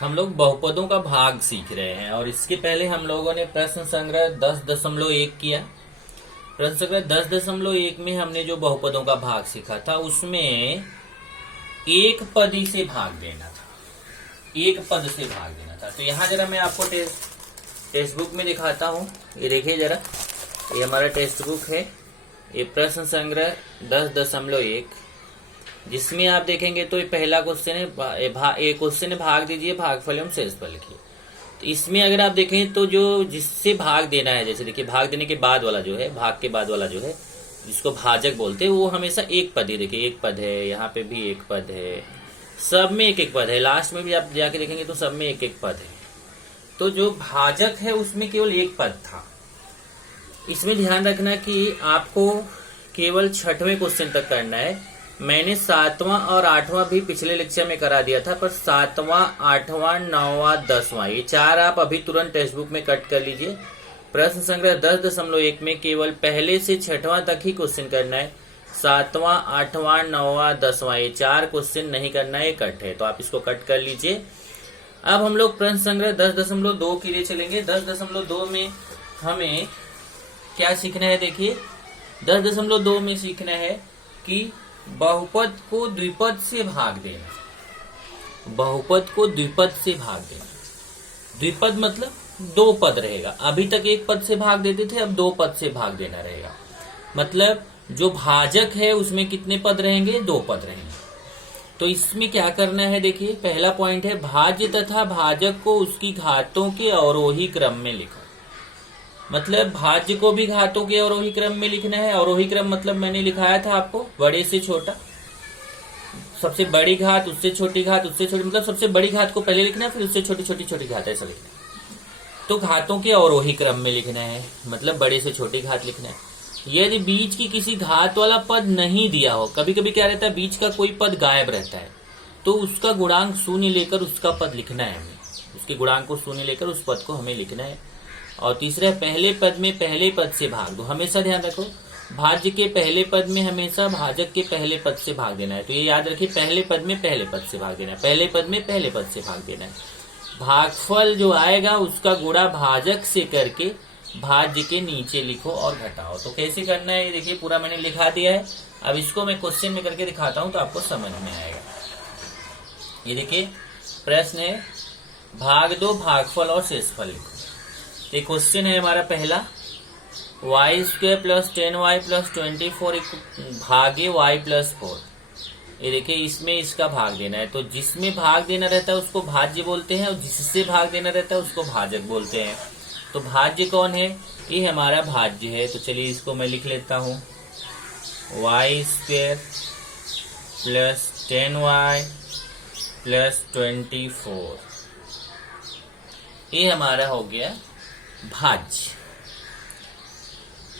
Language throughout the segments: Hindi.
हम लोग बहुपदों का भाग सीख रहे हैं और इसके पहले हम लोगों ने प्रश्न संग्रह 10.1 किया। प्रश्न संग्रह 10.1 में हमने जो बहुपदों का भाग सीखा था उसमें एक पदी से भाग देना था, एक पद से भाग देना था। तो यहाँ जरा मैं आपको टेक्स्ट बुक में दिखाता हूँ। ये देखिए जरा, ये हमारा टेक्स्ट बुक है, ये प्रश्न संग्रह 10.1 जिसमें आप देखेंगे तो ये पहला क्वेश्चन है, एक क्वेश्चन है भाग दीजिए भागफल एवं शेषफल की। तो इसमें अगर आप देखें तो जो जिससे भाग देना है, जैसे देखिए भाग देने के बाद वाला जो है, भाग के बाद वाला जो है जिसको भाजक बोलते हैं, वो हमेशा एक पद ही, देखिए एक पद है, यहाँ पे भी एक पद है, सब में एक एक पद है, लास्ट में भी आप जाके देखेंगे तो सब में एक एक पद है। तो जो भाजक है उसमें केवल एक पद था। इसमें ध्यान रखना कि आपको केवल 6वें क्वेश्चन तक करना है। मैंने 7वां और 8वां भी पिछले लेक्चर में करा दिया था, पर 7वां, 8वां, 9वां, 10वां ये 4 आप अभी तुरंत टेक्स्ट बुक में कट कर लीजिए। प्रश्न संग्रह 10.1 में केवल पहले से 6वां तक ही क्वेश्चन करना है। 7वां, 8वां, 9वां, 10वां ये 4 क्वेश्चन नहीं करना है, कट है, तो आप इसको कट कर लीजिए। अब हम लोग प्रश्न संग्रह 10.2 के लिए चलेंगे। 10.2 में हमें क्या सीखना है, देखिए 10.2 में सीखना है कि बहुपद को द्विपद से भाग देना। बहुपद को द्विपद से भाग देना। द्विपद मतलब 2 पद रहेगा। अभी तक एक पद से भाग देते थे, अब 2 पद से भाग देना रहेगा। मतलब जो भाजक है उसमें कितने पद रहेंगे, 2 पद रहेंगे। तो इसमें क्या करना है, देखिए पहला पॉइंट है भाज्य तथा भाजक को उसकी घातों के अवरोही क्रम में लिखो। मतलब भाज्य को भी घातों के अवरोही क्रम में लिखना है। अवरोही क्रम मतलब मैंने लिखाया था आपको, बड़े से छोटा, सबसे बड़ी घात, उससे छोटी घात, उससे छोटी, मतलब सबसे बड़ी घात को पहले लिखना है, फिर उससे छोटी छोटी छोटी घात, ऐसा लिखना है। तो घातों के अवरोही क्रम में लिखना है, मतलब बड़े से छोटी घात लिखना है। यदि बीच की किसी घात वाला पद नहीं दिया हो, कभी कभी क्या रहता है बीच का कोई पद गायब रहता है, तो उसका गुणांक 0 लेकर उसका पद लिखना है हमें, उसके गुणांक को 0 लेकर उस पद को हमें लिखना है। और तीसरा, पहले पद में पहले पद से भाग दो। हमेशा ध्यान रखो, भाज्य के पहले पद में हमेशा भाजक के पहले पद से भाग देना है। तो ये याद रखिए, पहले पद में पहले पद से भाग देना है, पहले पद में पहले पद से भाग देना है। भागफल जो आएगा उसका गुणा भाजक से करके भाज्य के नीचे लिखो और घटाओ। तो कैसे करना है ये देखिए, पूरा मैंने लिखा दिया है। अब इसको मैं क्वेश्चन में करके दिखाता हूं तो आपको समझ में आएगा। ये देखिए प्रश्न है, भाग दो भागफल और शेषफल लिखो। ये क्वेश्चन है हमारा पहला, y² + 10y + 24 भागे y + 4। ये देखिए इसमें इसका भाग देना है। तो जिसमें भाग देना रहता है उसको भाज्य बोलते हैं और जिससे भाग देना रहता है उसको भाजक बोलते हैं। तो भाज्य कौन है, ये हमारा भाज्य है। तो चलिए इसको मैं लिख लेता हूँ, y² + 10y + 24, ये हमारा हो गया भाज्य।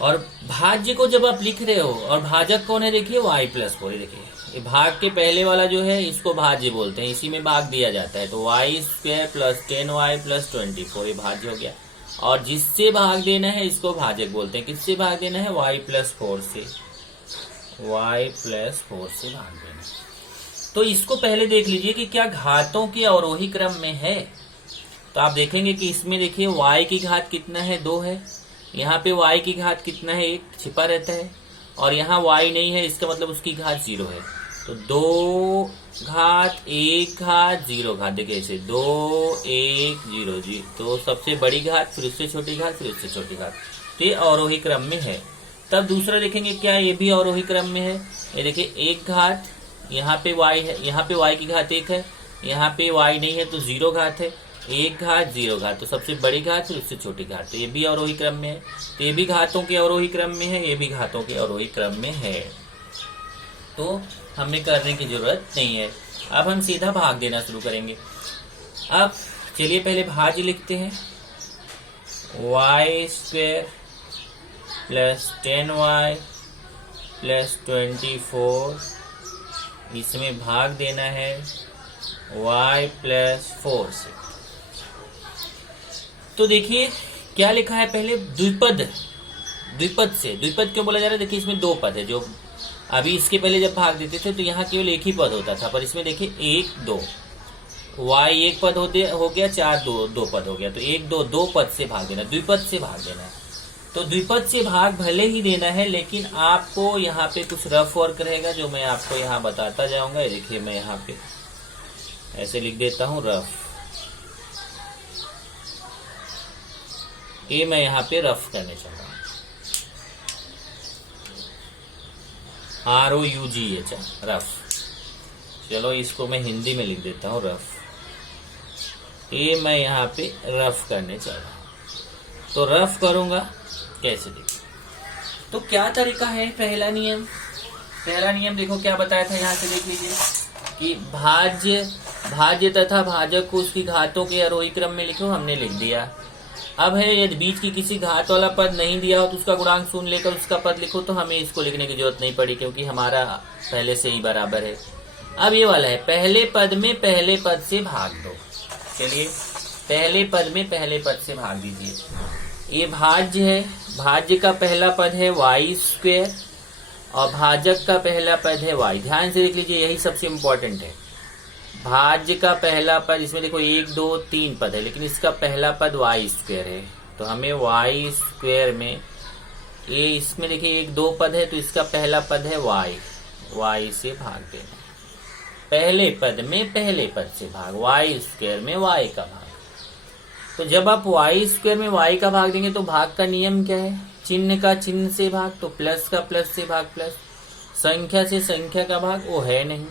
और भाज्य को जब आप लिख रहे हो, और भाजक कौन है देखिए y + 4, देखिए ये भाग के पहले वाला जो है इसको भाज्य बोलते हैं, इसी में भाग दिया जाता है। तो y² + 10y + 24 ये भाज्य हो गया। और जिससे भाग देना है इसको भाजक बोलते हैं। किससे भाग देना है, y + 4 से, y + 4 से भाग देना है। तो इसको पहले देख लीजिए कि क्या घातों के अवरोही क्रम में है। तो आप देखेंगे कि इसमें देखिए y की घात कितना है, 2 है। यहाँ पे y की घात कितना है, 1 छिपा रहता है। और यहाँ y नहीं है, इसका मतलब उसकी घात 0 है। तो 2 घात 1 घात 0 घात, देखिए ऐसे 2 1 0 जी। तो सबसे बड़ी घात, फिर उससे छोटी घात, फिर उससे छोटी घात। तो ये अवरोही क्रम में है। तब दूसरा देखेंगे क्या ये भी अवरोही क्रम में है। ये देखिए 1 घात, यहाँ पे y है, यहाँ पे y की घात 1 है, यहाँ पे y नहीं है तो 0 घात है। 1 घात 0 घात, तो सबसे बड़ी घात फिर उससे छोटी घात, तो ये भी अवरोही क्रम में है। तो ये भी घातों के अवरोही क्रम में है, ये भी घातों के अवरोही क्रम में है। तो हमें करने की जरूरत नहीं है। अब हम सीधा भाग देना शुरू करेंगे। अब चलिए पहले भाज्य लिखते हैं, y² + 10y + 24, इसमें भाग देना है y + 4 से। तो देखिए क्या लिखा है, पहले द्विपद, द्विपद से, द्विपद क्यों बोला जा रहा है, देखिए इसमें 2 पद है। जो अभी इसके पहले जब भाग देते थे तो यहाँ केवल एक ही पद होता था, पर इसमें देखिए 1 2, वाई एक पद हो गया, 4 दो पद हो गया, तो 1 2 दो पद से भाग देना, द्विपद से भाग देना है। तो द्विपद से भाग भले ही देना है, लेकिन आपको यहाँ पे कुछ रफ वर्क रहेगा जो मैं आपको यहाँ बताता जाऊंगा। देखिए मैं यहाँ पे ऐसे लिख देता हूँ रफ, ये मैं यहाँ पे रफ करने चल रहा हूँ, ROUGH रफ। चलो इसको मैं हिंदी में लिख देता हूँ रफ, ये मैं यहाँ पे रफ करने चल रहा हूँ। तो रफ करूंगा कैसे, देखिए तो क्या तरीका है। पहला नियम देखो क्या बताया था, यहाँ से देख लीजिए कि भाज्य तथा भाजक को उसकी घातों के आरोही क्रम में लिखो, हमने लिख दिया। अब है यदि बीच की किसी घात वाला पद नहीं दिया हो तो उसका गुणांक शून्य लेकर उसका पद लिखो, तो हमें इसको लिखने की जरूरत नहीं पड़ी क्योंकि हमारा पहले से ही बराबर है। अब ये वाला है, पहले पद में पहले पद से भाग दो। चलिए पहले पद में पहले पद से भाग दीजिए। ये भाज्य है, भाज्य का पहला पद है y² और भाजक का पहला पद है y। ध्यान से देख लीजिए, यही सबसे इम्पोर्टेंट है। भाज्य का पहला पद, इसमें देखो 1 2 3 पद है, लेकिन इसका पहला पद y² है, तो हमें y² में ये इसमें देखिए 1 2 पद है, तो इसका पहला पद है y से भाग देना। पहले पद में पहले पद से भाग, y² में y का भाग। तो जब आप y² में y का भाग देंगे तो भाग का नियम क्या है, चिन्ह का चिन्ह से भाग, तो प्लस का प्लस से भाग प्लस, संख्या से संख्या का भाग वो है नहीं।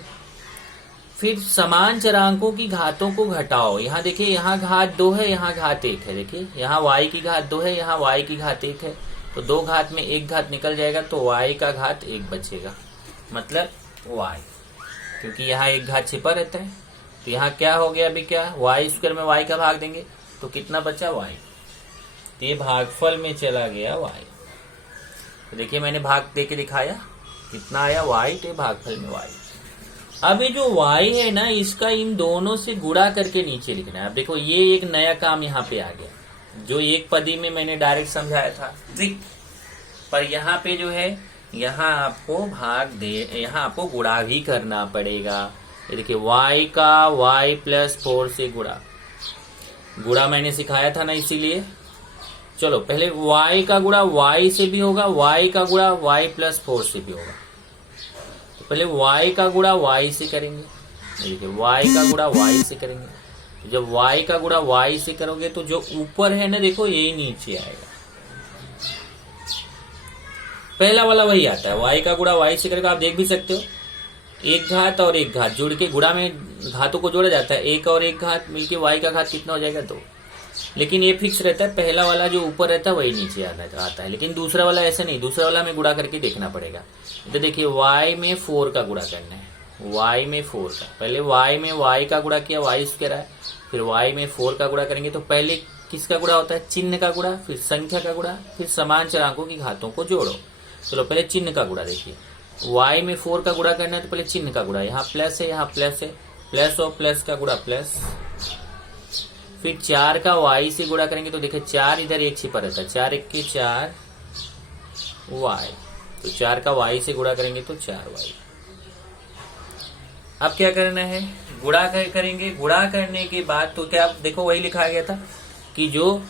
फिर समान चरांकों की घातों को घटाओ। यहाँ देखिए, यहाँ घात 2 है, यहाँ घात 1 है। देखिए यहाँ y की घात 2 है, यहाँ y की घात 1 है, तो 2 घात में 1 घात निकल जाएगा, तो y का घात 1 बचेगा, मतलब y, क्योंकि यहाँ 1 घात छिपा रहता है। तो यहाँ क्या हो गया, अभी क्या y² में y का भाग देंगे तो कितना बचा y, तो ये भागफल में चला गया y। तो देखिए मैंने भाग दे के दिखाया, कितना आया y, तो भागफल में y। अब ये जो y है ना, इसका इन दोनों से गुणा करके नीचे लिखना है। अब देखो ये एक नया काम यहाँ पे आ गया, जो एक पदी में मैंने डायरेक्ट समझाया था ट्रिक, पर यहाँ पे जो है यहाँ आपको यहाँ आपको गुणा भी करना पड़ेगा। ये देखिए y का y+4 से गुणा मैंने सिखाया था ना, इसीलिए चलो पहले y का गुणा y से भी होगा, y का गुणा y+4 से भी होगा। तो पहले y का गुणा y से करेंगे, देखिए y का गुणा y से करेंगे। तो जब y का गुणा y से करोगे तो जो ऊपर है ना, देखो यही नीचे आएगा। पहला वाला वही आता है, y का गुणा y से करेगा। आप देख भी सकते हो, 1 घात और 1 घात जोड़ के, गुणा में घातों को जोड़ा जाता है, 1 और 1 घात मिलके y का घात कितना हो जाएगा 2। लेकिन ये फिक्स रहता है, पहला वाला जो ऊपर रहता है वही नीचे आता है। लेकिन दूसरा वाला ऐसा नहीं, दूसरा वाला हमें गुणा करके देखना पड़ेगा। तो देखिए y में 4 का गुणा करना है, y में 4 का, पहले y में y का गुणा किया, y² है, फिर y में 4 का गुणा करेंगे। तो पहले किसका गुणा होता है, चिन्ह का गुणा, फिर संख्या का गुणा, फिर समान चरांकों की घातों को जोड़ो। चलो पहले चिन्ह का गुणा देखिए, y में 4 का गुणा करना है तो पहले चिन्ह का गुणा, यहाँ प्लस है, यहाँ प्लस है, प्लस और प्लस का गुणा प्लस। फिर 4 का y से गुणा करेंगे तो देखिए 4 इधर 1 छिपा रहता है, 4 1 के 4 y, तो 4 का y से गुणा करेंगे तो 4y। अब क्या करना है, गुणा करेंगे। गुणा करने के बाद तो क्या, देखो वही लिखा गया था कि जो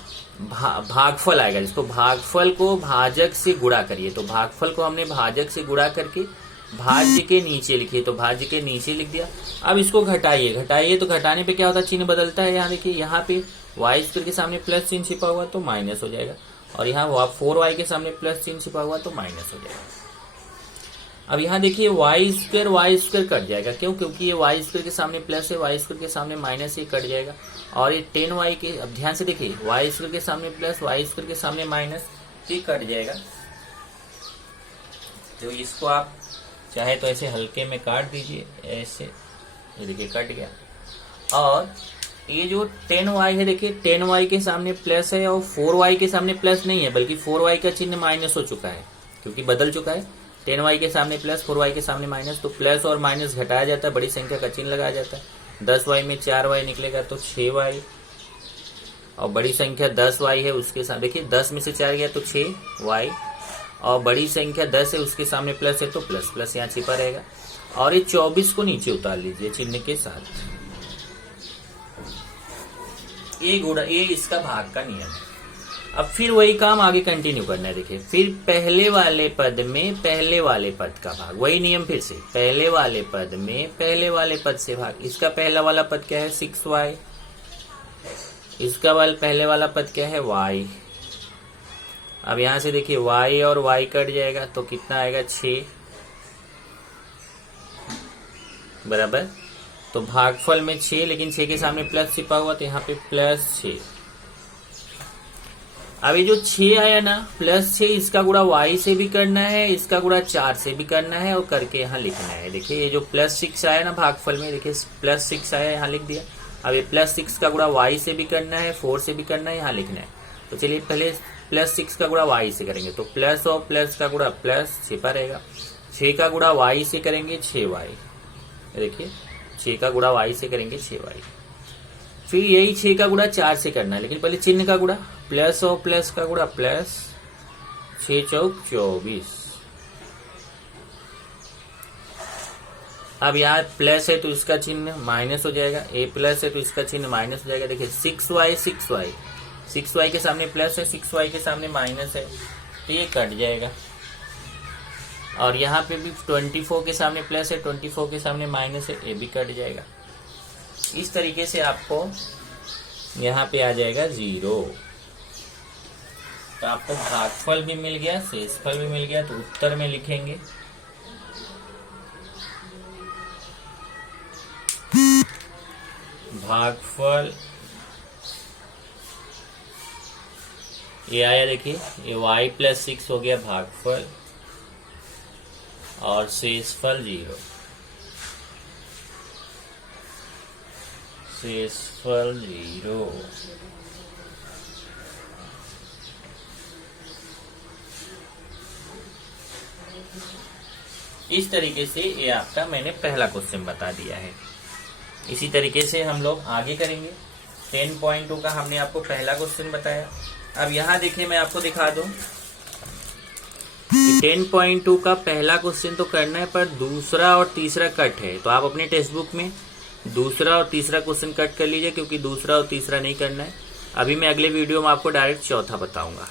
भागफल आएगा, जिसको भागफल को भाजक से गुणा करिए, तो भागफल को हमने भाजक से गुणा करके भाज्य के नीचे लिखिए, तो भाज्य के नीचे लिख दिया। अब इसको घटाइए, तो घटाने पे क्या होता है, चिन्ह बदलता है। यहाँ देखिए, यहाँ पे y² के सामने प्लस चिन्ह छिपा हुआ तो माइनस हो जाएगा, और यहाँ 4y के सामने प्लस चिन्ह छिपा हुआ तो माइनस हो जाएगा। अब यहाँ देखिए y² कट जाएगा, क्यों, क्योंकि ये y² के सामने प्लस है, y² के सामने माइनस, ये कट जाएगा। और ये 10y के, अब ध्यान से देखिए, y² के सामने प्लस, y² के सामने माइनस, ये कट जाएगा। तो इसको आप चाहे तो ऐसे हल्के में काट दीजिए, ऐसे, ये देखिए कट गया। और ये जो 10y है, देखिए 10y के सामने प्लस है और 4y के सामने प्लस नहीं है, बल्कि 4y का चिन्ह माइनस हो चुका है, क्योंकि बदल चुका है। 10y के सामने प्लस, 4y के सामने माइनस, तो प्लस और माइनस घटाया जाता है, बड़ी संख्या का चिन्ह लगाया जाता है। 10y में 4y निकलेगा तो 6y, और बड़ी संख्या 10y है, उसके साथ देखिए 10 में से 4 गया तो 6y, और बड़ी संख्या 10 है, उसके सामने प्लस है तो प्लस प्लस यहाँ छिपा रहेगा। और ये 24 को नीचे उतार लीजिए चिन्ह के साथ, ये इसका भाग का नियम है। अब फिर वही काम आगे कंटिन्यू करना है। देखिए, फिर पहले वाले पद में पहले वाले पद का भाग, वही नियम फिर से, पहले वाले पद में पहले वाले पद से भाग। इसका पहला वाला पद क्या है 6y, इसका पहले वाला पद क्या है y। अब यहां से देखिए y और y कट जाएगा तो कितना आएगा 6 बराबर। तो भागफल में 6, लेकिन 6 के सामने प्लस छिपा हुआ तो यहाँ पे +6। अब ये जो 6 आया ना +6, इसका गुणा y से भी करना है, इसका गुणा 4 से भी करना है और करके यहाँ लिखना है। देखिए ये जो +6 आया ना भागफल में, देखिए +6 आया, यहाँ लिख दिया। अब ये +6 का गुणा y से भी करना है, 4 से भी करना है, यहाँ लिखना है। तो चलिए पहले +6 का गुणा y से करेंगे तो प्लस और प्लस का गुणा प्लस छिपा रहेगा। 6 का गुणा y से करेंगे 6y, देखिए 6 का गुणा y से करेंगे 6y। फिर यही 6 का गुणा 4 से करना है, लेकिन पहले चिन्ह का गुणा, प्लस और प्लस का गुणा प्लस, 6 चौक 24। अब यहाँ प्लस है तो इसका चिन्ह माइनस हो जाएगा, a प्लस है तो इसका चिन्ह माइनस हो जाएगा। देखिए 6y के सामने प्लस है, 6y के सामने माइनस है तो ये कट जाएगा। और यहाँ पे भी 24 के सामने प्लस है, 24 के सामने माइनस है, ये भी कट जाएगा। इस तरीके से आपको यहाँ पे आ जाएगा 0। तो आपको भागफल भी मिल गया, शेषफल भी मिल गया। तो उत्तर में लिखेंगे भागफल, ये आया देखिए, ये y + 6 हो गया भागफल और शेषफल 0, शेषफल 0। इस तरीके से ये आपका मैंने पहला क्वेश्चन बता दिया है। इसी तरीके से हम लोग आगे करेंगे। 10.2 का हमने आपको पहला क्वेश्चन बताया। अब यहाँ देखिए मैं आपको दिखा दूं कि 10.2 का पहला क्वेश्चन तो करना है, पर दूसरा और तीसरा कट है। तो आप अपने टेक्स्ट बुक में दूसरा और तीसरा क्वेश्चन कट कर लीजिए, क्योंकि दूसरा और तीसरा नहीं करना है। अभी मैं अगले वीडियो में आपको डायरेक्ट चौथा बताऊंगा।